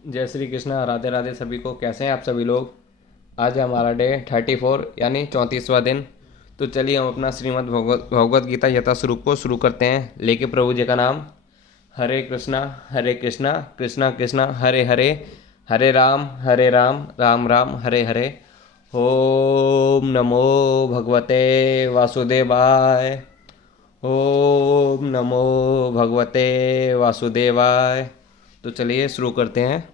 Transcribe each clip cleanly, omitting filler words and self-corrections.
जय श्री कृष्णा, राधे राधे सभी को। कैसे हैं आप सभी लोग। आज है हमारा डे 34 यानी 34वां दिन। तो चलिए हम अपना श्रीमद् भगवत गीता यथास्वरूप को शुरू करते हैं, लेके प्रभु जी का नाम। हरे कृष्णा कृष्णा कृष्णा हरे हरे, हरे राम राम राम हरे हरे। ओम नमो भगवते वासुदेवाय। ओम नमो भगवते वासुदेवाय। तो चलिए शुरू करते हैं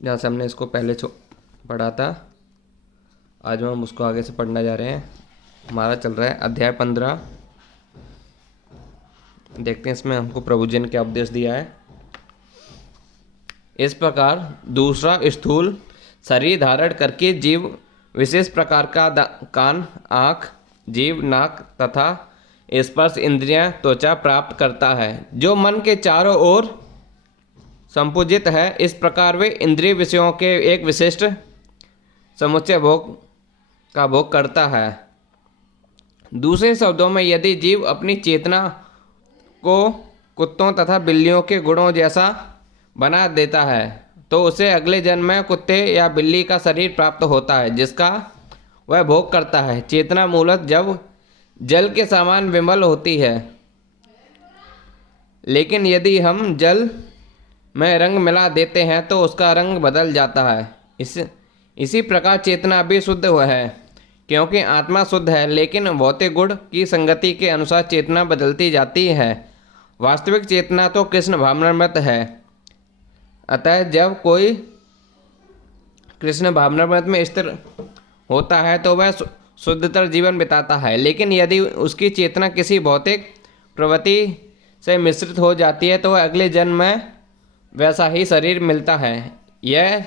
जहाँ से हमने इसको पहले पढ़ा था। आज हम उसको आगे से पढ़ना जा रहे हैं। हमारा चल रहा है अध्याय 15। देखते हैं इसमें हमको प्रभु जी ने क्या उपदेश दिया है। इस प्रकार दूसरा स्थूल शरीर धारण करके जीव विशेष प्रकार का कान, आँख, जीभ, नाक तथा स्पर्श इंद्रियां, त्वचा प्राप्त करता है, जो मन के चारों ओर संपूजित है। इस प्रकार वे इंद्रिय विषयों के एक विशिष्ट समुच्चय भोग करता है। दूसरे शब्दों में, यदि जीव अपनी चेतना को कुत्तों तथा बिल्लियों के गुणों जैसा बना देता है, तो उसे अगले जन्म में कुत्ते या बिल्ली का शरीर प्राप्त होता है, जिसका वह भोग करता है। चेतना मूलतः जब जल के समान विमल होती है, लेकिन यदि हम जल में रंग मिला देते हैं तो उसका रंग बदल जाता है। इसी प्रकार चेतना भी शुद्ध है, क्योंकि आत्मा शुद्ध है, लेकिन भौतिक गुण की संगति के अनुसार चेतना बदलती जाती है। वास्तविक चेतना तो कृष्ण भावनामृत है। अतः जब कोई कृष्ण भावनामृत में स्थिर होता है तो वह शुद्धतर जीवन बिताता है। लेकिन यदि उसकी चेतना किसी भौतिक प्रवृत्ति से मिश्रित हो जाती है तो वह अगले जन्म में वैसा ही शरीर मिलता है। यह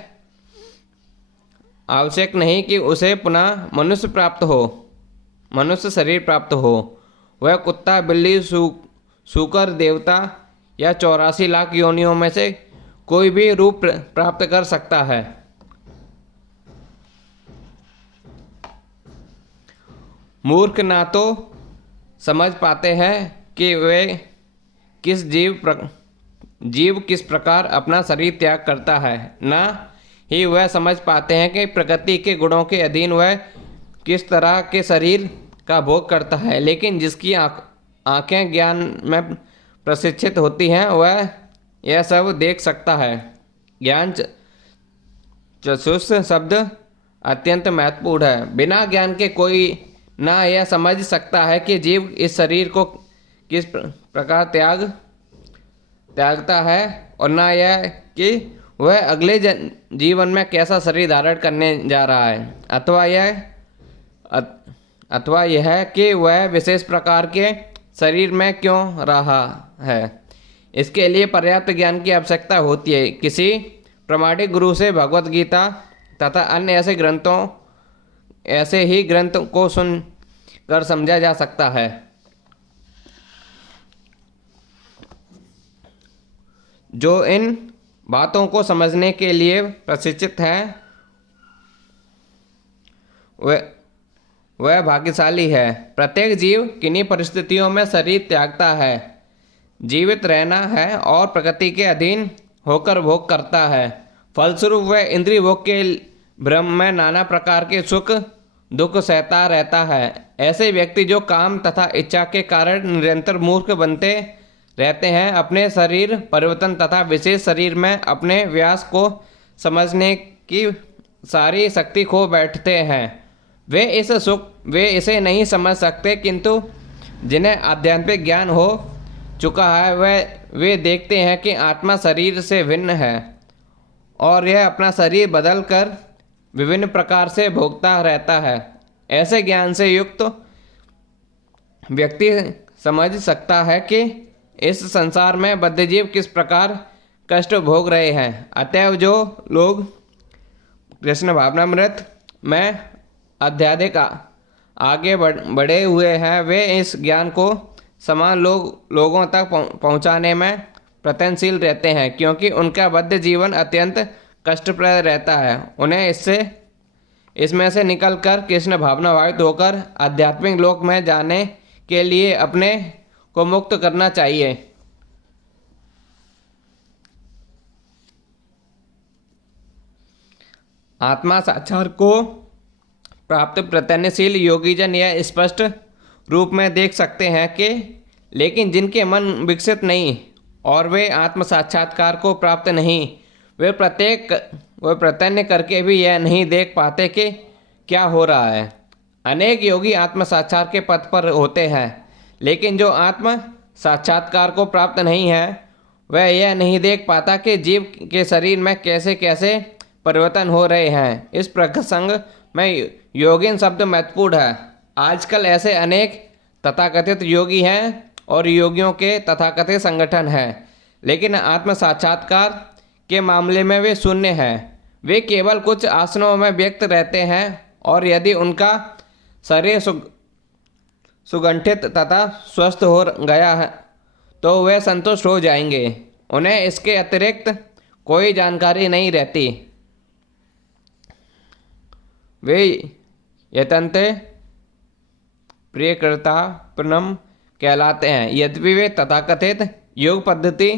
आवश्यक नहीं कि उसे पुनः मनुष्य शरीर प्राप्त हो। वह कुत्ता, बिल्ली, सूकर, देवता या 84 लाख योनियों में से कोई भी रूप प्राप्त कर सकता है। मूर्ख ना तो समझ पाते हैं कि वे जीव किस प्रकार अपना शरीर त्याग करता है, ना ही वह समझ पाते हैं कि प्रकृति के गुणों के अधीन वह किस तरह के शरीर का भोग करता है। लेकिन जिसकी आँखें ज्ञान में प्रशिक्षित होती हैं, वह यह सब देख सकता है। ज्ञान चक्षुष शब्द अत्यंत महत्वपूर्ण है। बिना ज्ञान के कोई ना यह समझ सकता है कि जीव इस शरीर को किस प्रकार त्यागता है, और ना यह कि वह अगले जीवन में कैसा शरीर धारण करने जा रहा है, अथवा यह कि वह विशेष प्रकार के शरीर में क्यों रहा है। इसके लिए पर्याप्त ज्ञान की आवश्यकता होती है। किसी प्रामाणिक गुरु से भगवत गीता तथा अन्य ऐसे ही ग्रंथ को सुन कर समझा जा सकता है। जो इन बातों को समझने के लिए प्रशिक्षित है, वह भाग्यशाली है। प्रत्येक जीव किन्हीं परिस्थितियों में शरीर त्यागता है, जीवित रहना है और प्रकृति के अधीन होकर भोग करता है। फलस्वरूप वह इंद्रिय भोग के भ्रम में नाना प्रकार के सुख दुख सहता रहता है। ऐसे व्यक्ति जो काम तथा इच्छा के कारण निरंतर मूर्ख बनते रहते हैं, अपने शरीर परिवर्तन तथा विशेष शरीर में अपने व्यास को समझने की सारी शक्ति खो बैठते हैं। वे इसे नहीं समझ सकते, किंतु जिन्हें आध्यात्मिक ज्ञान हो चुका है वे देखते हैं कि आत्मा शरीर से भिन्न है और यह अपना शरीर बदल कर विभिन्न प्रकार से भोगता रहता है। ऐसे ज्ञान से युक्त व्यक्ति समझ सकता है कि इस संसार में बद्धजीव किस प्रकार कष्ट भोग रहे हैं। अतएव जो लोग कृष्ण भावनामृत में अत्यधिक आगे बढ़े हुए हैं, वे इस ज्ञान को समान लोगों तक पहुंचाने में प्रयत्नशील रहते हैं, क्योंकि उनका बद्ध जीवन अत्यंत कष्टप्रद रहता है। उन्हें इसमें से निकलकर कृष्ण भावनाभावित होकर आध्यात्मिक लोक में जाने के लिए अपने को मुक्त करना चाहिए। आत्मा साक्षात्कार को प्राप्त प्रत्यनशील योगीजन यह स्पष्ट रूप में देख सकते हैं कि लेकिन जिनके मन विकसित नहीं और वे आत्म साक्षात्कार को प्राप्त नहीं, वे प्रत्यन्य करके भी यह नहीं देख पाते कि क्या हो रहा है। अनेक योगी आत्म साक्षात्कार के पथ पर होते हैं, लेकिन जो आत्म साक्षात्कार को प्राप्त नहीं है वह यह नहीं देख पाता कि जीव के शरीर में कैसे कैसे परिवर्तन हो रहे हैं। इस प्रसंग में योगिन शब्द महत्वपूर्ण है। आजकल ऐसे अनेक तथाकथित योगी हैं और योगियों के तथाकथित संगठन हैं, लेकिन आत्म साक्षात्कार के मामले में वे शून्य हैं। वे केवल कुछ आसनों में व्यक्त रहते हैं और यदि उनका शरीर सुगठित तथा स्वस्थ हो गया है तो वे संतुष्ट हो जाएंगे। उन्हें इसके अतिरिक्त कोई जानकारी नहीं रहती। वे यतन्ते प्रियकृतापनम कहलाते हैं। यद्यपि वे तथाकथित योग पद्धति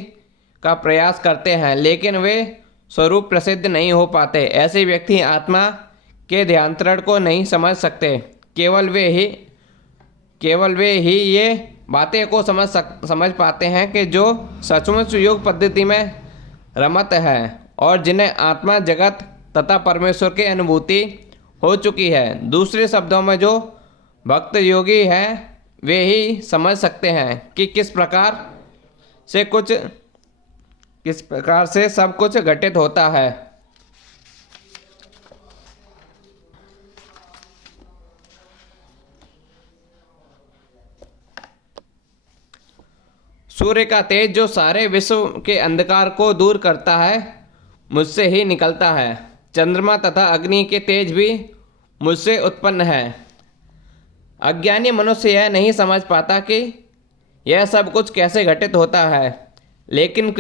का प्रयास करते हैं, लेकिन वे स्वरूप प्रसिद्ध नहीं हो पाते। ऐसे व्यक्ति आत्मा के ध्यांतरण को नहीं समझ सकते। केवल वे ही ये बातें को समझ पाते हैं कि जो सचमुच योग पद्धति में रमत है और जिन्हें आत्मा, जगत तथा परमेश्वर की अनुभूति हो चुकी है। दूसरे शब्दों में जो भक्त योगी हैं वे ही समझ सकते हैं कि किस प्रकार से सब कुछ घटित होता है। सूर्य का तेज जो सारे विश्व के अंधकार को दूर करता है मुझसे ही निकलता है। चंद्रमा तथा अग्नि के तेज भी मुझसे उत्पन्न है। अज्ञानी मनुष्य यह नहीं समझ पाता कि यह सब कुछ कैसे घटित होता है, लेकिन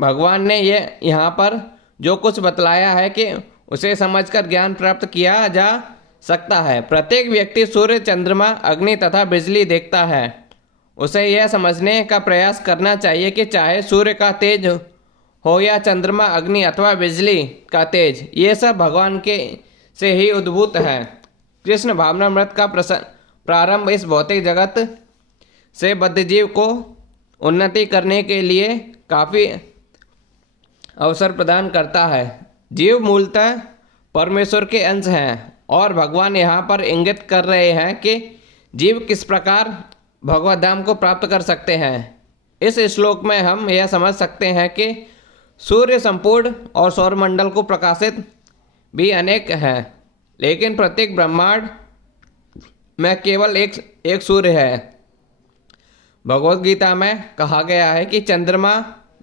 भगवान ने यह यहाँ पर जो कुछ बतलाया है कि उसे समझकर ज्ञान प्राप्त किया जा सकता है। प्रत्येक व्यक्ति सूर्य, चंद्रमा, अग्नि तथा बिजली देखता है। उसे यह समझने का प्रयास करना चाहिए कि चाहे सूर्य का तेज हो या चंद्रमा, अग्नि अथवा बिजली का तेज, ये सब भगवान के से ही उद्भूत है। कृष्ण भावनामृत का प्रारंभ इस भौतिक जगत से बद्धजीव को उन्नति करने के लिए काफ़ी अवसर प्रदान करता है। जीव मूलतः परमेश्वर के अंश हैं और भगवान यहाँ पर इंगित कर रहे हैं कि जीव किस प्रकार भगवत धाम को प्राप्त कर सकते हैं। इस श्लोक में हम यह समझ सकते हैं कि सूर्य संपूर्ण और सौरमंडल को प्रकाशित भी अनेक हैं, लेकिन प्रत्येक ब्रह्मांड में केवल एक सूर्य है। भगवत गीता में कहा गया है कि चंद्रमा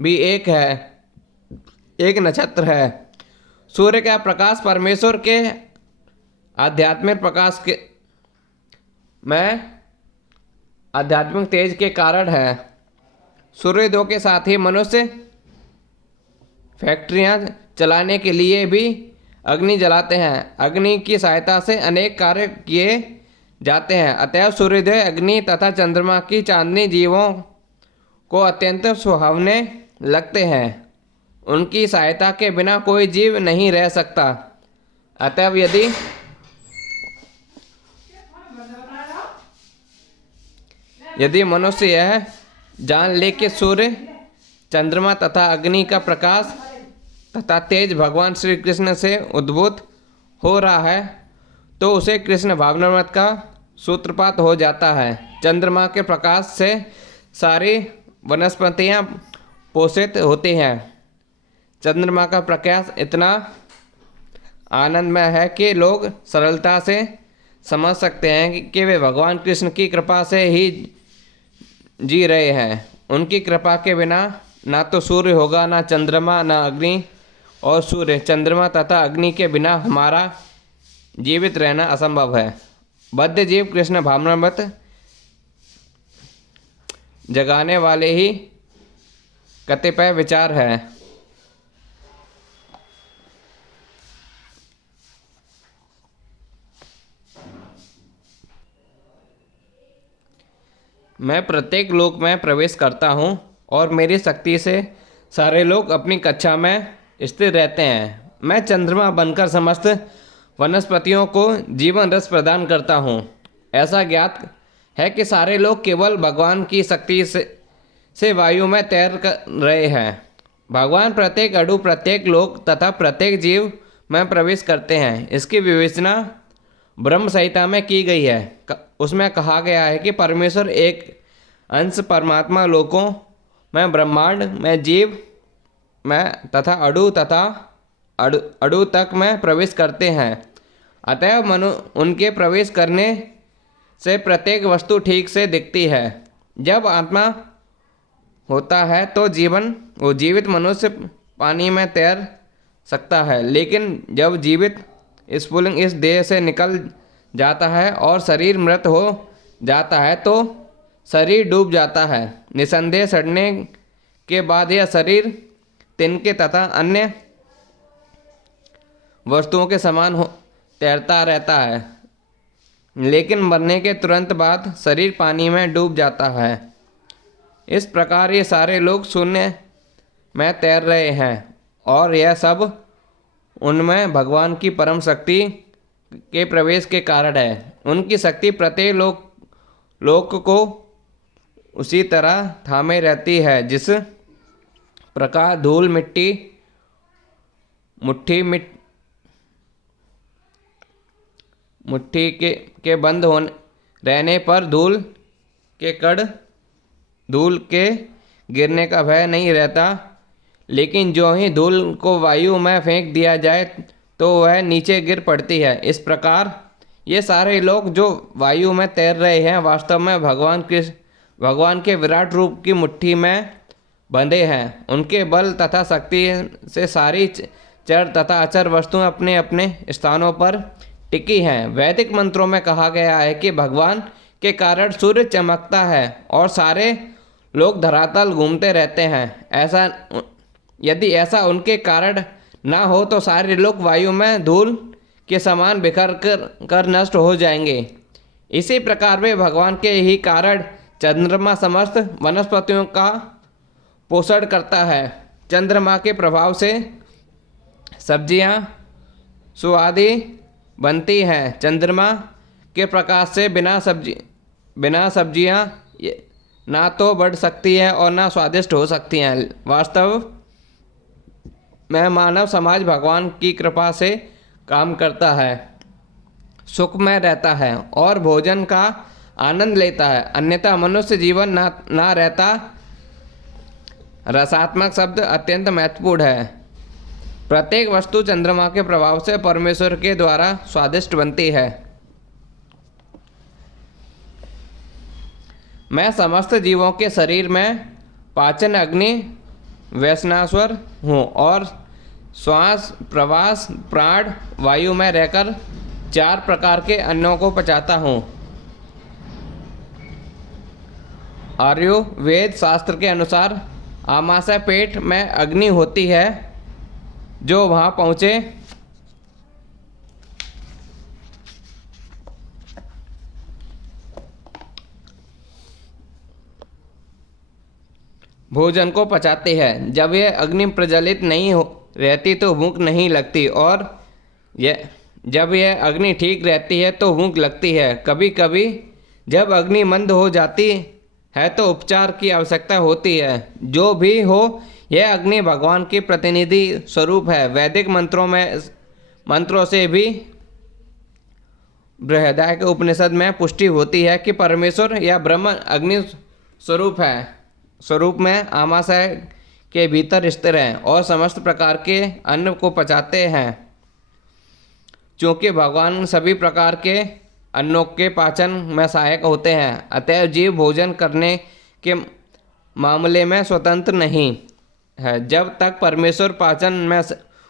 भी एक है, एक नक्षत्र है। सूर्य का प्रकाश परमेश्वर के आध्यात्मिक प्रकाश के में आध्यात्मिक तेज के कारण है। सूर्योदय के साथ ही मनुष्य फैक्ट्रियां चलाने के लिए भी अग्नि जलाते हैं। अग्नि की सहायता से अनेक कार्य किए जाते हैं। अतएव सूर्योदय, अग्नि तथा चंद्रमा की चांदनी जीवों को अत्यंत सुहावने लगते हैं। उनकी सहायता के बिना कोई जीव नहीं रह सकता। अतएव यदि मनुष्य यह जान ले कि सूर्य, चंद्रमा तथा अग्नि का प्रकाश तथा तेज भगवान श्री कृष्ण से उद्भूत हो रहा है तो उसे कृष्ण भावनामृत का सूत्रपात हो जाता है। चंद्रमा के प्रकाश से सारी वनस्पतियां पोषित होती हैं। चंद्रमा का प्रकाश इतना आनंदमय है कि लोग सरलता से समझ सकते हैं कि वे भगवान कृष्ण की कृपा से ही जी रहे हैं। उनकी कृपा के बिना ना तो सूर्य होगा, ना चंद्रमा, ना अग्नि, और सूर्य, चंद्रमा तथा अग्नि के बिना हमारा जीवित रहना असंभव है। बद्ध जीव कृष्ण भावनामृत जगाने वाले ही कतिपय विचार है। मैं प्रत्येक लोक में प्रवेश करता हूँ और मेरी शक्ति से सारे लोग अपनी कक्षा में स्थिर रहते हैं। मैं चंद्रमा बनकर समस्त वनस्पतियों को जीवन रस प्रदान करता हूँ। ऐसा ज्ञात है कि सारे लोग केवल भगवान की शक्ति से वायु में तैर कर रहे हैं। भगवान प्रत्येक अणु, प्रत्येक लोक तथा प्रत्येक जीव में प्रवेश करते हैं। इसकी विवेचना ब्रह्म संहिता में की गई है। उसमें कहा गया है कि परमेश्वर एक अंश परमात्मा लोकों में, ब्रह्मांड में, जीव में तथा अणु तक में प्रवेश करते हैं। अतएव उनके प्रवेश करने से प्रत्येक वस्तु ठीक से दिखती है। जब आत्मा होता है तो जीवित मनुष्य पानी में तैर सकता है, लेकिन जब जीवित स्फुलिंग इस देह से निकल जाता है और शरीर मृत हो जाता है तो शरीर डूब जाता है। निसंदेह सड़ने के बाद यह शरीर तिनके तथा अन्य वस्तुओं के समान तैरता रहता है, लेकिन मरने के तुरंत बाद शरीर पानी में डूब जाता है। इस प्रकार ये सारे लोग शून्य में तैर रहे हैं और यह सब उनमें भगवान की परम शक्ति के प्रवेश के कारण है। उनकी शक्ति प्रत्येक लोक को उसी तरह थामे रहती है जिस प्रकार धूल मुट्ठी के बंद रहने पर धूल के गिरने का भय नहीं रहता, लेकिन जो ही धूल को वायु में फेंक दिया जाए तो वह नीचे गिर पड़ती है। इस प्रकार ये सारे लोग जो वायु में तैर रहे हैं वास्तव में भगवान के विराट रूप की मुट्ठी में बंधे हैं। उनके बल तथा शक्ति से सारी चर तथा अचर वस्तुएं अपने अपने स्थानों पर टिकी हैं। वैदिक मंत्रों में कहा गया है कि भगवान के कारण सूर्य चमकता है और सारे लोग धरातल घूमते रहते हैं। यदि ऐसा उनके कारण ना हो तो सारे लोग वायु में धूल के समान बिखर कर नष्ट हो जाएंगे। इसी प्रकार वे भगवान के ही कारण चंद्रमा समस्त वनस्पतियों का पोषण करता है। चंद्रमा के प्रभाव से सब्जियां सुआदी बनती हैं। चंद्रमा के प्रकाश से बिना सब्जियां ना तो बढ़ सकती है और ना स्वादिष्ट हो सकती हैं। वास्तव में मानव समाज भगवान की कृपा से काम करता है, सुख में रहता है और भोजन का आनंद लेता है, अन्यथा मनुष्य जीवन ना रहता। रसात्मक शब्द अत्यंत महत्वपूर्ण है। प्रत्येक वस्तु चंद्रमा के प्रभाव से परमेश्वर के द्वारा स्वादिष्ट बनती है। मैं समस्त जीवों के शरीर में पाचन अग्नि वैष्णास्वर हूँ और श्वास प्रवास प्राण वायु में रहकर 4 प्रकार के अन्नों को पचाता हूँ। आयुर्वेद शास्त्र के अनुसार आमाशय पेट में अग्नि होती है, जो वहाँ पहुँचे भोजन को पचाते हैं। जब यह अग्नि प्रज्वलित नहीं रहती तो भूख नहीं लगती और जब यह अग्नि ठीक रहती है तो भूख लगती है। कभी कभी जब अग्नि मंद हो जाती है तो उपचार की आवश्यकता होती है। जो भी हो, यह अग्नि भगवान की प्रतिनिधि स्वरूप है। वैदिक मंत्रों से भी बृहदारण्यक उपनिषद में पुष्टि होती है कि परमेश्वर या ब्रह्म अग्नि स्वरूप में आमाशय के भीतर स्थिर हैं और समस्त प्रकार के अन्न को पचाते हैं। चूँकि भगवान सभी प्रकार के अन्नों के पाचन में सहायक होते हैं, अतएव जीव भोजन करने के मामले में स्वतंत्र नहीं है। जब तक परमेश्वर पाचन में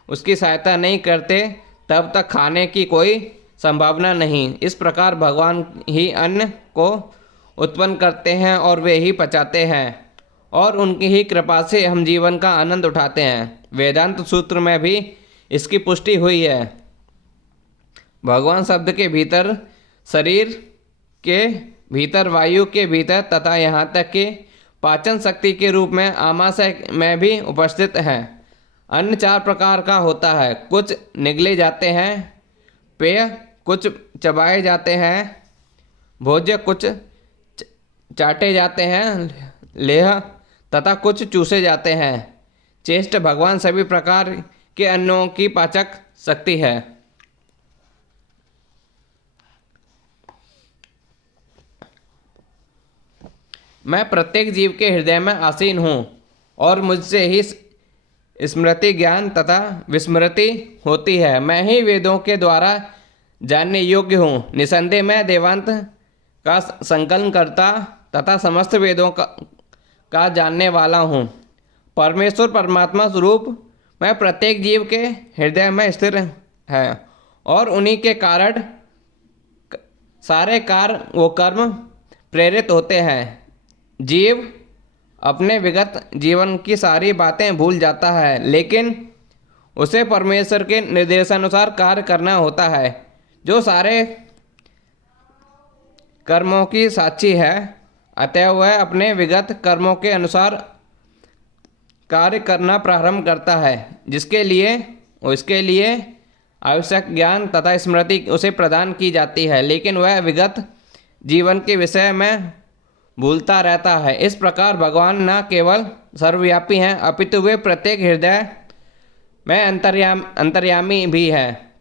उसकी सहायता नहीं करते तब तक खाने की कोई संभावना नहीं। इस प्रकार भगवान ही अन्न को उत्पन्न करते हैं और वे ही पचाते हैं और उनकी ही कृपा से हम जीवन का आनंद उठाते हैं। वेदांत सूत्र में भी इसकी पुष्टि हुई है। भगवान शब्द के भीतर, शरीर के भीतर, वायु के भीतर तथा यहाँ तक कि पाचन शक्ति के रूप में आमाशय में भी उपस्थित है। अन्न 4 प्रकार का होता है, कुछ निगले जाते हैं, पेय कुछ चबाए जाते हैं, भोज्य कुछ चाटे जाते हैं, लेह तथा कुछ चूसे जाते हैं। चेष्ट भगवान सभी प्रकार के अन्नों की पाचक शक्ति है। मैं प्रत्येक जीव के हृदय में आसीन हूँ और मुझसे ही स्मृति, ज्ञान तथा विस्मृति होती है। मैं ही वेदों के द्वारा जानने योग्य हूँ। निसंदेह मैं देवांत का संकलन करता तथा समस्त वेदों का जानने वाला हूँ। परमेश्वर परमात्मा स्वरूप मैं प्रत्येक जीव के हृदय में स्थिर है और उन्हीं के कारण सारे कार्य व कर्म प्रेरित होते हैं। जीव अपने विगत जीवन की सारी बातें भूल जाता है, लेकिन उसे परमेश्वर के निर्देशानुसार कार्य करना होता है, जो सारे कर्मों की साक्षी है। अतः वह अपने विगत कर्मों के अनुसार कार्य करना प्रारंभ करता है, जिसके लिए उसके लिए आवश्यक ज्ञान तथा स्मृति उसे प्रदान की जाती है, लेकिन वह विगत जीवन के विषय में भूलता रहता है। इस प्रकार भगवान न केवल सर्वव्यापी हैं, अपितु वे प्रत्येक हृदय में अंतर्यामी भी हैं।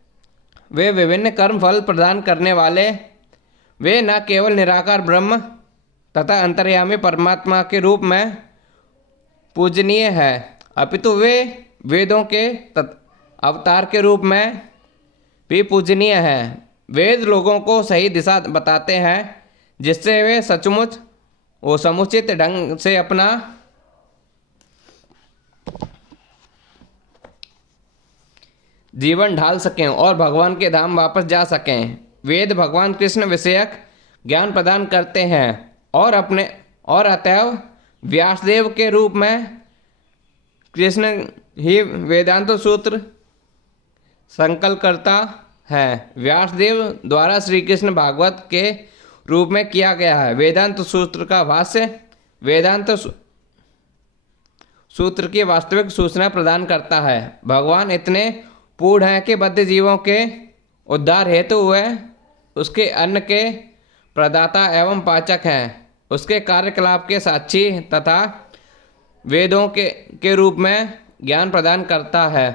वे विभिन्न कर्म फल प्रदान करने वाले, वे न केवल निराकार ब्रह्म तथा अंतर्यामी परमात्मा के रूप में पूजनीय है, अपितु वे वेदों के अवतार के रूप में भी पूजनीय हैं। वेद लोगों को सही दिशा बताते हैं, जिससे वे सचमुच वो समुचित ढंग से अपना जीवन ढाल सकें और भगवान के धाम वापस जा सकें। वेद भगवान कृष्ण विषयक ज्ञान प्रदान करते हैं और अतएव व्यासदेव के रूप में कृष्ण ही वेदांत सूत्र संकल्प करता है। व्यासदेव द्वारा श्री कृष्ण भागवत के रूप में किया गया है। वेदांत सूत्र का भाष्य वेदांत सूत्र की वास्तविक सूचना प्रदान करता है। भगवान इतने पूर्ण हैं कि बद्ध जीवों के उद्धार हेतु वह उसके अन्न के प्रदाता एवं पाचक हैं। उसके कार्यकलाप के साक्षी तथा वेदों के रूप में ज्ञान प्रदाता है।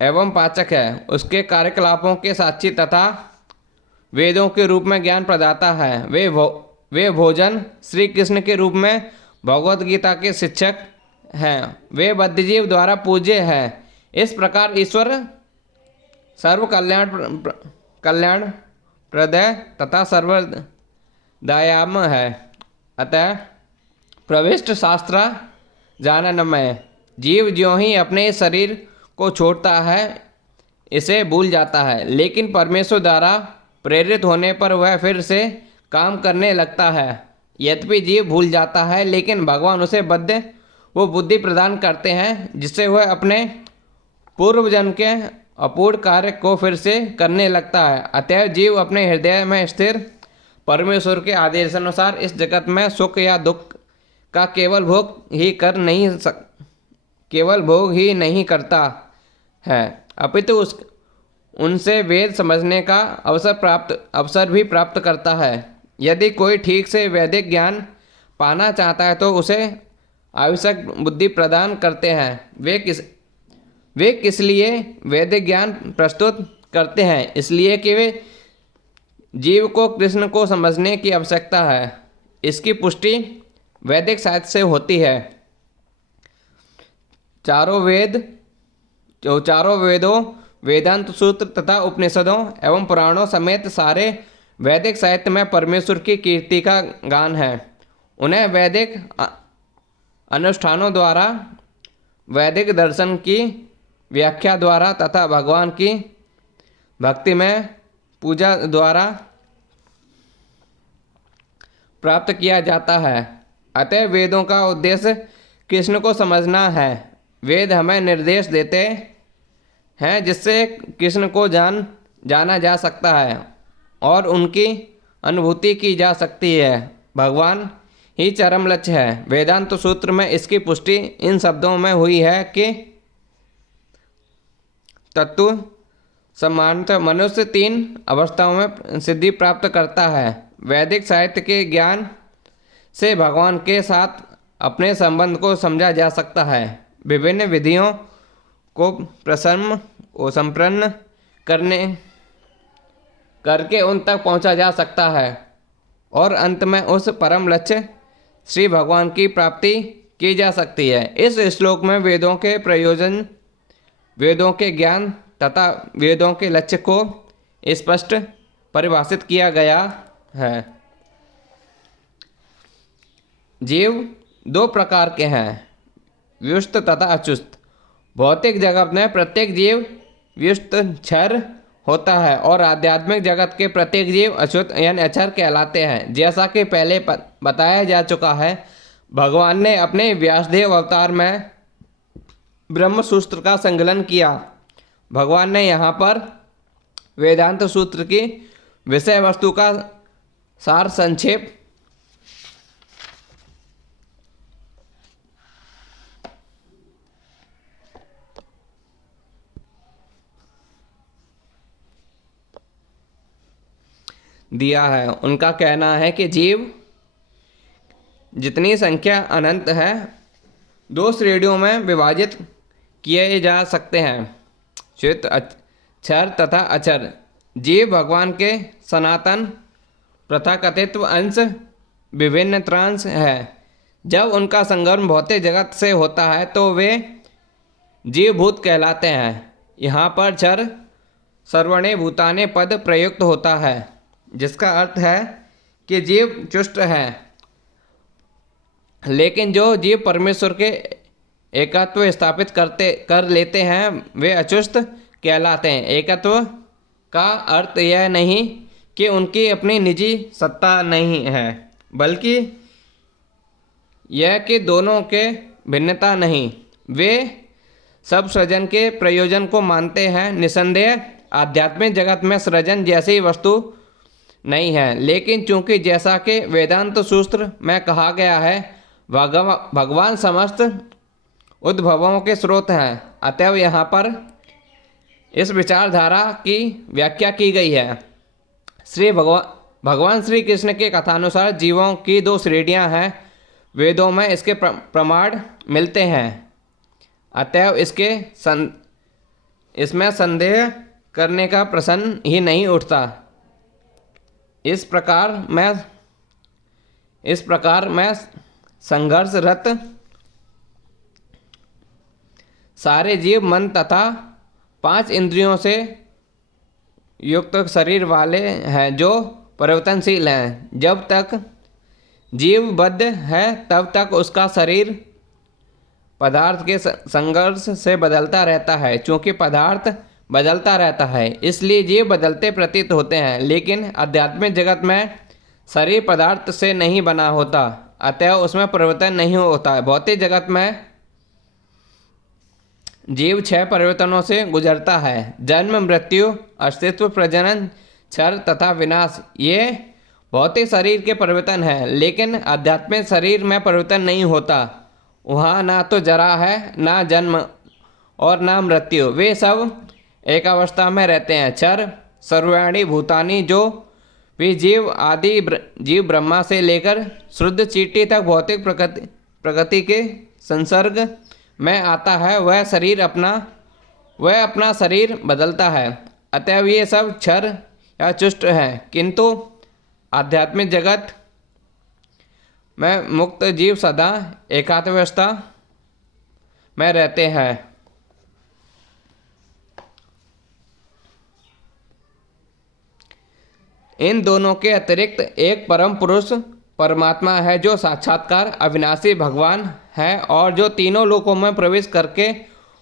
एवं पाचक है। उसके कार्यकलापों के साक्षी तथा वेदों के रूप में ज्ञान प्रदाता है। वे भोजन श्री कृष्ण के रूप में भगवत गीता के शिक्षक हैं। वे बद्धजीव द्वारा पूज्य हैं। इस प्रकार ईश्वर सर्व कल्याण प्रदय तथा सर्वदयाम है। अतः प्रविष्ट शास्त्र जाननमय जीव ज्यों ही अपने शरीर को छोड़ता है, इसे भूल जाता है, लेकिन परमेश्वर द्वारा प्रेरित होने पर वह फिर से काम करने लगता है। यद्यपि जीव भूल जाता है, लेकिन भगवान उसे वो बुद्धि प्रदान करते हैं, जिससे वह अपने पूर्व जन्म के अपूर्ण कार्य को फिर से करने लगता है। अतएव जीव अपने हृदय में स्थिर परमेश्वर के आदेशानुसार इस जगत में सुख या दुख का केवल भोग ही नहीं करता है, अपितु उनसे वेद समझने का अवसर भी प्राप्त करता है। यदि कोई ठीक से वैदिक ज्ञान पाना चाहता है तो उसे आवश्यक बुद्धि प्रदान करते हैं। वे किस लिए वैदिक ज्ञान प्रस्तुत करते हैं? इसलिए कि वे जीव को कृष्ण को समझने की आवश्यकता है। इसकी पुष्टि वैदिक साहित्य से होती है। चारों वेदों, वेदांत सूत्र तथा उपनिषदों एवं पुराणों समेत सारे वैदिक साहित्य में परमेश्वर की कीर्ति का गान है। उन्हें वैदिक अनुष्ठानों द्वारा, वैदिक दर्शन की व्याख्या द्वारा तथा भगवान की भक्ति में पूजा द्वारा प्राप्त किया जाता है। अतः वेदों का उद्देश्य कृष्ण को समझना है। वेद हमें निर्देश देते हैं, जिससे कृष्ण को जाना जा सकता है और उनकी अनुभूति की जा सकती है। भगवान ही चरम लक्ष्य है। वेदांत सूत्र में इसकी पुष्टि इन शब्दों में हुई है कि तत्व समानतः मनुष्य 3 अवस्थाओं में सिद्धि प्राप्त करता है। वैदिक साहित्य के ज्ञान से भगवान के साथ अपने संबंध को समझा जा सकता है। विभिन्न विधियों को संपन्न करके उन तक पहुंचा जा सकता है और अंत में उस परम लक्ष्य श्री भगवान की प्राप्ति की जा सकती है। इस श्लोक में वेदों के प्रयोजन, वेदों के ज्ञान तथा वेदों के लक्ष्य को स्पष्ट परिभाषित किया गया है। जीव 2 प्रकार के हैं, व्युष्ट तथा अचुष्ट। भौतिक जगत में प्रत्येक जीव व्युष्ट क्षर होता है और आध्यात्मिक जगत के प्रत्येक जीव अच्युत यानी अक्षर कहलाते हैं। जैसा कि पहले बताया जा चुका है, भगवान ने अपने व्यासदेव अवतार में ब्रह्म सूत्र का संकलन किया। भगवान ने यहाँ पर वेदांत सूत्र की विषय वस्तु का सार संक्षेप दिया है। उनका कहना है कि जीव जितनी संख्या अनंत है 2 श्रेणियों में विभाजित किए जा सकते हैं, च्युत क्षर तथा अक्षर। जीव भगवान के सनातन प्रथाकथित्व अंश विभिन्न त्रांश है। जब उनका संगम भौतिक जगत से होता है तो वे जीवभूत कहलाते हैं। यहाँ पर क्षर सर्वणे भूताने पद प्रयुक्त होता है, जिसका अर्थ है कि जीव चुष्ट है। लेकिन जो जीव परमेश्वर के एकत्व स्थापित कर लेते हैं वे अचुष्ट कहलाते हैं। एकत्व का अर्थ यह नहीं कि उनकी अपनी निजी सत्ता नहीं है, बल्कि यह कि दोनों के भिन्नता नहीं। वे सब सृजन के प्रयोजन को मानते हैं। निसंदेह आध्यात्मिक जगत में सृजन जैसी वस्तु नहीं है, लेकिन चूंकि जैसा कि वेदांत सूत्र में कहा गया है भगवान समस्त उद्भवों के स्रोत हैं, अतएव यहाँ पर इस विचारधारा की व्याख्या की गई है। भगवान श्री कृष्ण के कथानुसार जीवों की 2 श्रेणियाँ हैं। वेदों में इसके प्रमाण मिलते हैं, अतएव इसमें संदेह करने का प्रश्न ही नहीं उठता। इस प्रकार में संघर्षरत सारे जीव मन तथा 5 इंद्रियों से युक्त शरीर वाले हैं जो परिवर्तनशील हैं। जब तक जीव बद्ध है तब तक उसका शरीर पदार्थ के संघर्ष से बदलता रहता है। चूँकि पदार्थ बदलता रहता है इसलिए जीव बदलते प्रतीत होते हैं, लेकिन आध्यात्मिक जगत में शरीर पदार्थ से नहीं बना होता, अतएव उसमें परिवर्तन नहीं होता। भौतिक जगत में जीव 6 परिवर्तनों से गुजरता है, जन्म, मृत्यु, अस्तित्व, प्रजनन, क्षर तथा विनाश। ये भौतिक शरीर के परिवर्तन हैं, लेकिन आध्यात्मिक शरीर में परिवर्तन नहीं होता। वहाँ ना तो जरा है, ना जन्म और ना मृत्यु। वे सब एक अवस्था में रहते हैं। क्षर सर्वाणी भूतानी जो भी जीव आदि जीव ब्रह्मा से लेकर शुद्ध चींटी तक भौतिक प्रकृति के संसर्ग में आता है, वह अपना शरीर बदलता है। अतएव ये सब क्षर या चुष्ट हैं, किंतु आध्यात्मिक जगत में मुक्त जीव सदा एकात्मावस्था में रहते हैं। इन दोनों के अतिरिक्त एक परम पुरुष परमात्मा है जो साक्षात्कार अविनाशी भगवान है और जो तीनों लोकों में प्रवेश करके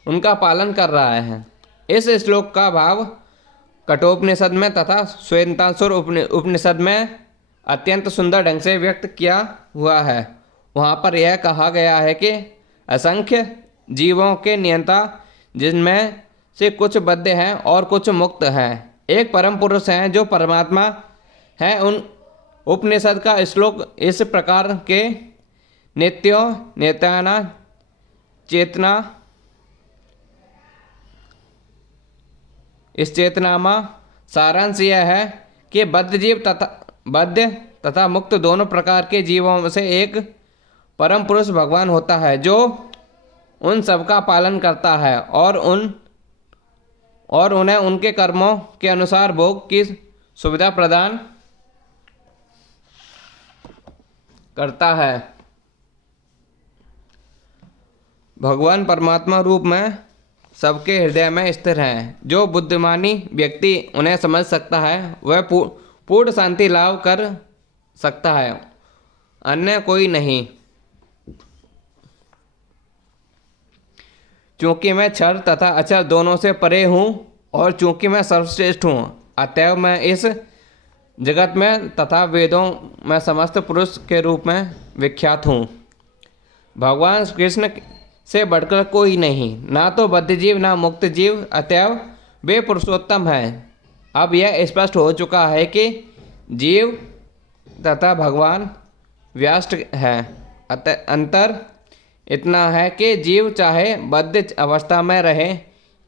उनका पालन कर रहा है। इस श्लोक का भाव कठोपनिषद में तथा श्वेतासुर उपनिषद में अत्यंत सुंदर ढंग से व्यक्त किया हुआ है। वहाँ पर यह कहा गया है कि असंख्य जीवों के नियंता, जिनमें से कुछ बद्ध हैं और कुछ मुक्त हैं, एक परम पुरुष हैं जो परमात्मा है। उपनिषद का श्लोक इस प्रकार के नित्यो नित्याना चेतना, इस चेतनामा सारांश यह है कि बद्ध तथा मुक्त दोनों प्रकार के जीवों से एक परम पुरुष भगवान होता है, जो उन सबका पालन करता है और उन्हें उनके कर्मों के अनुसार भोग की सुविधा प्रदान करता है। भगवान परमात्मा रूप में सबके हृदय में स्थिर हैं। जो बुद्धिमानी व्यक्ति उन्हें समझ सकता है वह पूर्ण शांति लाभ कर सकता है, अन्य कोई नहीं। चूँकि मैं क्षर तथा अक्षर दोनों से परे हूँ और चूँकि मैं सर्वश्रेष्ठ हूँ, अतएव मैं इस जगत में तथा वेदों में समस्त पुरुष के रूप में विख्यात हूँ। भगवान कृष्ण से बढ़कर कोई नहीं, ना तो बद्ध जीव ना मुक्त जीव, अतएव वे पुरुषोत्तम हैं। अब यह स्पष्ट हो चुका है कि जीव तथा भगवान व्यस्त है। अंतर इतना है कि जीव चाहे बद्ध अवस्था में रहे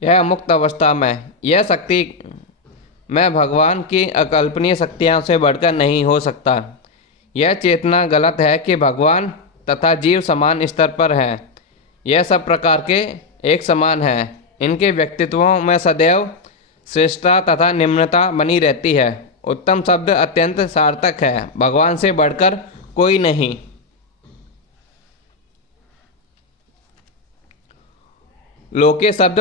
या मुक्त अवस्था में, यह शक्ति में भगवान की अकल्पनीय शक्तियों से बढ़कर नहीं हो सकता। यह चेतना गलत है कि भगवान तथा जीव समान स्तर पर हैं। यह सब प्रकार के एक समान हैं। इनके व्यक्तित्वों में सदैव श्रेष्ठता तथा निम्नता बनी रहती है। उत्तम शब्द अत्यंत सार्थक है। भगवान से बढ़कर कोई नहीं। लोके शब्द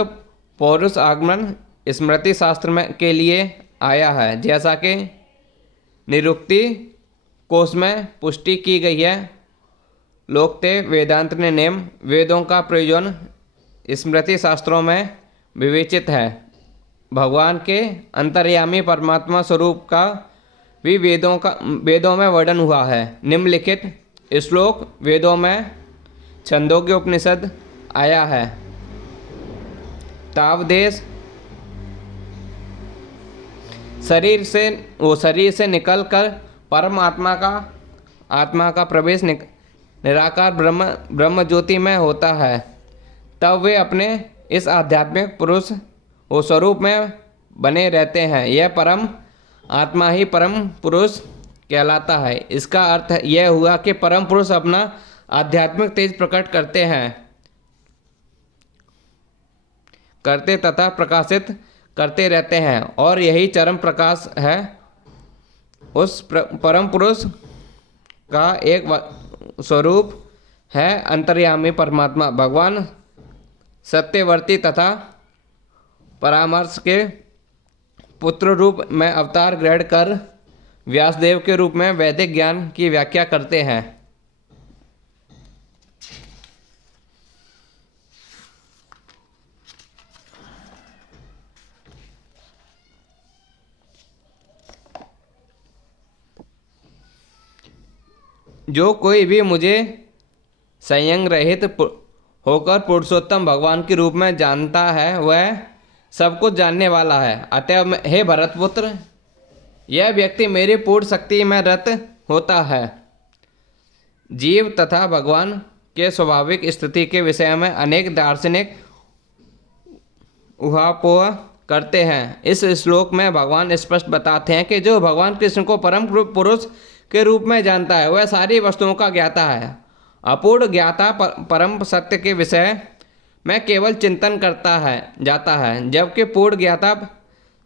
पौरुष आगमन स्मृति शास्त्र में के लिए आया है, जैसा कि निरुक्ति कोश में पुष्टि की गई है। लोकते वेदांत ने नेम वेदों का प्रयोजन स्मृति शास्त्रों में विवेचित है। भगवान के अंतर्यामी परमात्मा स्वरूप का भी वेदों में वर्णन हुआ है। निम्नलिखित श्लोक वेदों में छंदोग्य उपनिषद आया है। तावदेश शरीर से निकलकर परम आत्मा का प्रवेश निराकार ब्रह्म ज्योति में होता है, तब वे अपने इस आध्यात्मिक पुरुष वो स्वरूप में बने रहते हैं। यह परम आत्मा ही परम पुरुष कहलाता है। इसका अर्थ यह हुआ कि परम पुरुष अपना आध्यात्मिक तेज प्रकट करते तथा प्रकाशित करते रहते हैं, और यही चरम प्रकाश है। उस परम पुरुष का एक स्वरूप है अंतर्यामी परमात्मा। भगवान सत्यवर्ती तथा परामर्श के पुत्र रूप में अवतार ग्रहण कर व्यासदेव के रूप में वैदिक ज्ञान की व्याख्या करते हैं। जो कोई भी मुझे संयम रहित होकर पुरुषोत्तम भगवान के रूप में जानता है, वह सब कुछ जानने वाला है। अतएव हे भरतपुत्र, यह व्यक्ति मेरी पूर्ण शक्ति में रत होता है। जीव तथा भगवान के स्वाभाविक स्थिति के विषय में अनेक दार्शनिक उहापोह करते हैं। इस श्लोक में भगवान स्पष्ट बताते हैं कि जो भगवान कृष्ण को परम पुरुष के रूप में जानता है, वह सारी वस्तुओं का ज्ञाता है। अपूर्ण ज्ञाता परम सत्य के विषय में केवल चिंतन जाता है, जबकि पूर्ण ज्ञाता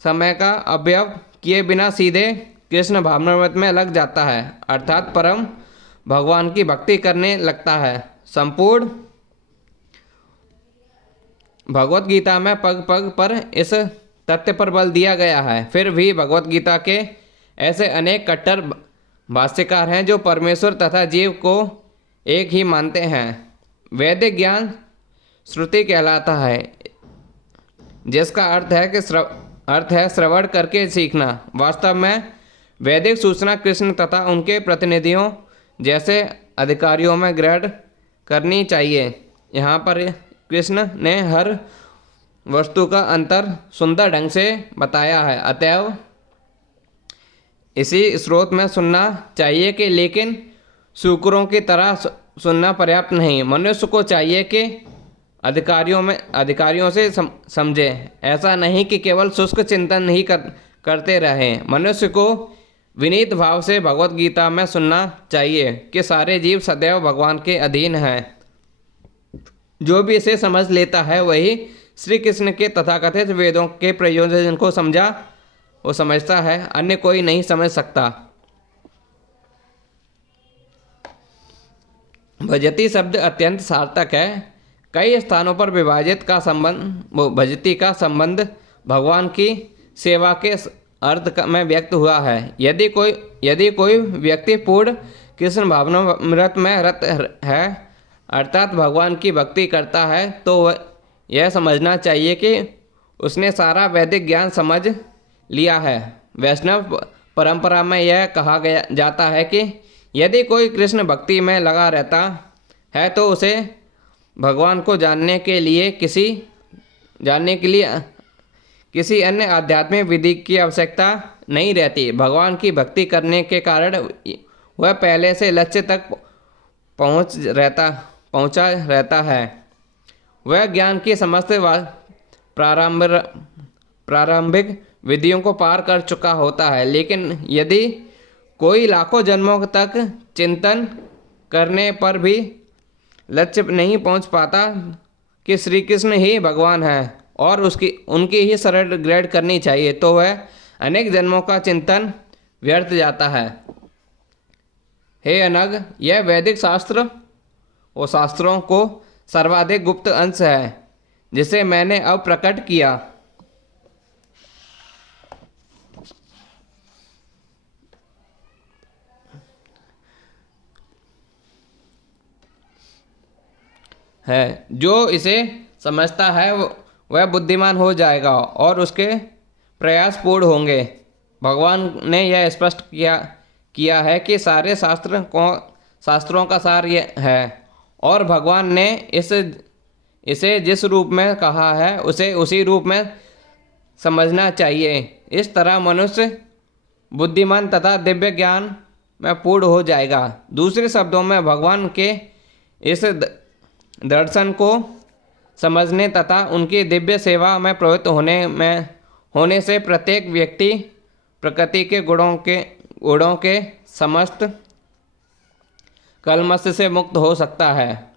समय का अवयव किए बिना सीधे कृष्ण भावनामृत में लग जाता है, अर्थात परम भगवान की भक्ति करने लगता है। संपूर्ण भगवत गीता में पग पग पर इस तथ्य पर बल दिया गया है। फिर भी भगवत गीता के ऐसे अनेक कट्टर भाष्यकार हैं जो परमेश्वर तथा जीव को एक ही मानते हैं। वैदिक ज्ञान श्रुति कहलाता है, जिसका अर्थ है श्रवण करके सीखना। वास्तव में वैदिक सूचना कृष्ण तथा उनके प्रतिनिधियों जैसे अधिकारियों में ग्रहण करनी चाहिए। यहाँ पर कृष्ण ने हर वस्तु का अंतर सुंदर ढंग से बताया है। अतएव इसी स्रोत में सुनना चाहिए कि, लेकिन शुक्रों की तरह सुनना पर्याप्त नहीं। मनुष्य को चाहिए कि अधिकारियों से समझे। ऐसा नहीं कि केवल शुष्क चिंतन ही करते रहें। मनुष्य को विनीत भाव से भगवत गीता में सुनना चाहिए कि सारे जीव सदैव भगवान के अधीन हैं। जो भी इसे समझ लेता है वही श्री कृष्ण के तथाकथित वेदों के प्रयोजन को वो समझता है, अन्य कोई नहीं समझ सकता। भजती शब्द अत्यंत सार्थक है। कई स्थानों पर भजती का संबंध भगवान की सेवा के अर्थ में व्यक्त हुआ है। यदि कोई व्यक्ति पूर्ण कृष्ण भावनामृत में रत है, अर्थात भगवान की भक्ति करता है, तो यह समझना चाहिए कि उसने सारा वैदिक ज्ञान समझ लिया है। वैष्णव परंपरा में यह कहा जाता है कि यदि कोई कृष्ण भक्ति में लगा रहता है तो उसे भगवान को जानने के लिए किसी अन्य आध्यात्मिक विधि की आवश्यकता नहीं रहती। भगवान की भक्ति करने के कारण वह पहले से लक्ष्य तक पहुंचा रहता है। वह ज्ञान की समस्त प्रारंभिक विधियों को पार कर चुका होता है। लेकिन यदि कोई लाखों जन्मों तक चिंतन करने पर भी लक्ष्य नहीं पहुंच पाता कि श्री कृष्ण ही भगवान है और उनकी ही शरण ग्रहण करनी चाहिए, तो वह अनेक जन्मों का चिंतन व्यर्थ जाता है। हे अनग, यह वैदिक शास्त्र वो शास्त्रों को सर्वाधिक गुप्त अंश है जिसे मैंने अब प्रकट किया है। जो इसे समझता है वह बुद्धिमान हो जाएगा और उसके प्रयास पूर्ण होंगे। भगवान ने यह स्पष्ट किया है कि सारे शास्त्रों का सार यह है और भगवान ने इसे जिस रूप में कहा है उसे उसी रूप में समझना चाहिए। इस तरह मनुष्य बुद्धिमान तथा दिव्य ज्ञान में पूर्ण हो जाएगा। दूसरे शब्दों में भगवान के इस दर्शन को समझने तथा उनकी दिव्य सेवा में प्रवृत्त होने से प्रत्येक व्यक्ति प्रकृति के गुणों के समस्त कलमश से मुक्त हो सकता है।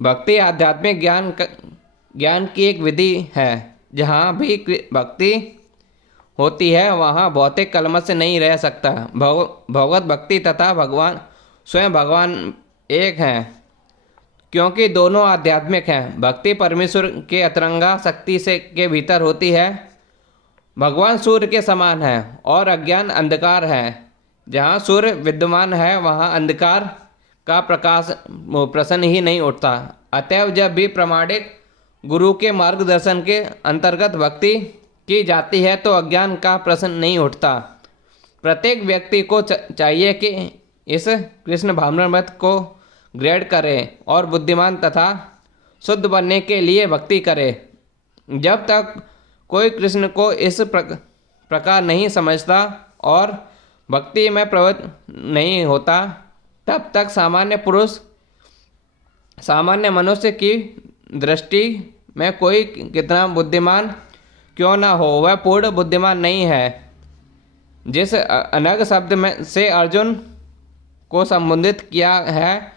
भक्ति आध्यात्मिक ज्ञान की एक विधि है। जहाँ भी भक्ति होती है वहाँ भौतिक कलमश नहीं रह सकता। भगवत भक्ति तथा स्वयं भगवान एक हैं, क्योंकि दोनों आध्यात्मिक हैं। भक्ति परमेश्वर के अतरंगा शक्ति के भीतर होती है। भगवान सूर्य के समान है और अज्ञान अंधकार है। जहाँ सूर्य विद्यमान है वहाँ अंधकार का प्रकाश प्रश्न ही नहीं उठता। अतएव जब भी प्रामाणिक गुरु के मार्गदर्शन के अंतर्गत भक्ति की जाती है तो अज्ञान का प्रश्न नहीं उठता। प्रत्येक व्यक्ति को चाहिए कि इस कृष्ण भावनामृत को ग्रहण करे और बुद्धिमान तथा शुद्ध बनने के लिए भक्ति करे। जब तक कोई कृष्ण को इस प्रकार नहीं समझता और भक्ति में प्रवृत्त नहीं होता, तब तक सामान्य मनुष्य की दृष्टि में कोई कितना बुद्धिमान क्यों ना हो, वह पूर्ण बुद्धिमान नहीं है। जिस अनग शब्द में से अर्जुन को संबोधित किया है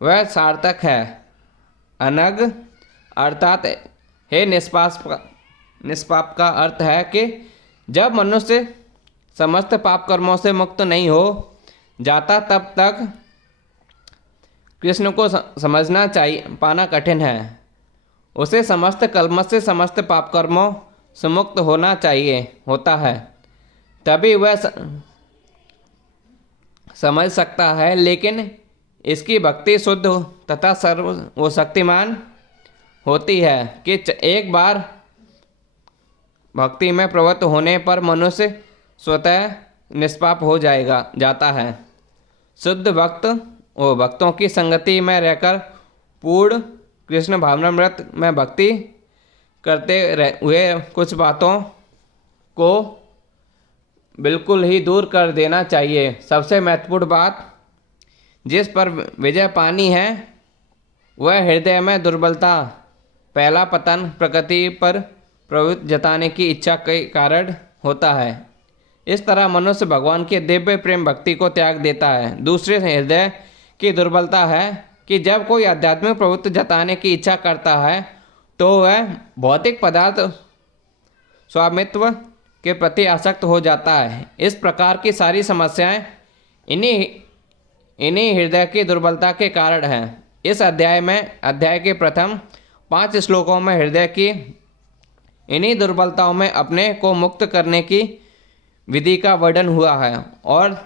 वह सार्थक है। अनग अर्थात हे निष्पाप का अर्थ है कि जब मनुष्य समस्त पाप कर्मों से मुक्त नहीं हो जाता तब तक कृष्ण को समझना पाना कठिन है। उसे समस्त कलमश से समस्त पाप कर्मों से मुक्त होना होता है, तभी वह समझ सकता है। लेकिन इसकी भक्ति शुद्ध तथा शक्तिमान होती है कि एक बार भक्ति में प्रवृत्त होने पर मनुष्य स्वतः निष्पाप हो जाता है। शुद्ध भक्तों की संगति में रहकर पूर्ण कृष्ण भावनामृत में भक्ति करते हुए कुछ बातों को बिल्कुल ही दूर कर देना चाहिए। सबसे महत्वपूर्ण बात जिस पर विजय पानी है वह हृदय में दुर्बलता, पहला पतन प्रकृति पर प्रभुत्व जताने की इच्छा के कारण होता है। इस तरह मनुष्य भगवान के दिव्य प्रेम भक्ति को त्याग देता है। दूसरे हृदय की दुर्बलता है कि जब कोई आध्यात्मिक प्रभुत्व जताने की इच्छा करता है तो वह भौतिक पदार्थ स्वामित्व के प्रति आसक्त हो जाता है। इस प्रकार की सारी समस्याएं इन्हीं हृदय की दुर्बलता के कारण हैं। इस अध्याय के प्रथम 5 श्लोकों में हृदय की इन्हीं दुर्बलताओं में अपने को मुक्त करने की विधि का वर्णन हुआ है और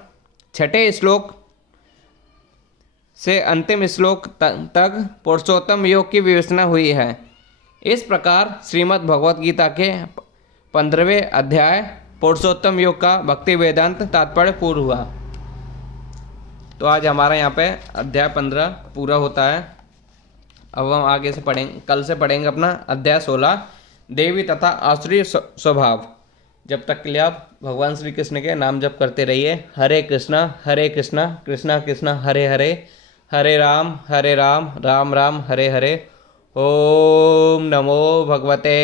6 श्लोक से अंतिम श्लोक तक पुरुषोत्तम योग की विवेचना हुई है। इस प्रकार श्रीमद् भगवत गीता के 15वें अध्याय पुरुषोत्तम योग का भक्ति वेदांत तात्पर्य पूर्ण हुआ। तो आज हमारा यहाँ पे अध्याय 15 पूरा होता है। अब हम आगे से पढ़ेंगे, कल से पढ़ेंगे अपना अध्याय 16 देवी तथा आसुरी स्वभाव। जब तक के लिए आप भगवान श्री कृष्ण के नाम जप करते रहिए। हरे कृष्णा कृष्णा कृष्णा हरे हरे, हरे राम राम राम हरे हरे। ओम नमो भगवते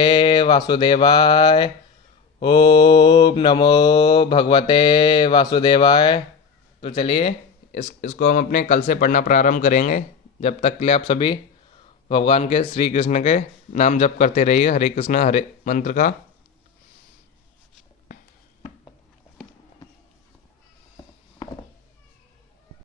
वासुदेवाय, ओम नमो भगवते वासुदेवाय। तो चलिए इसको हम अपने कल से पढ़ना प्रारंभ करेंगे। जब तक के लिए आप सभी भगवान के श्री कृष्ण के नाम जप करते रहिए, हरे कृष्णा हरे मंत्र का।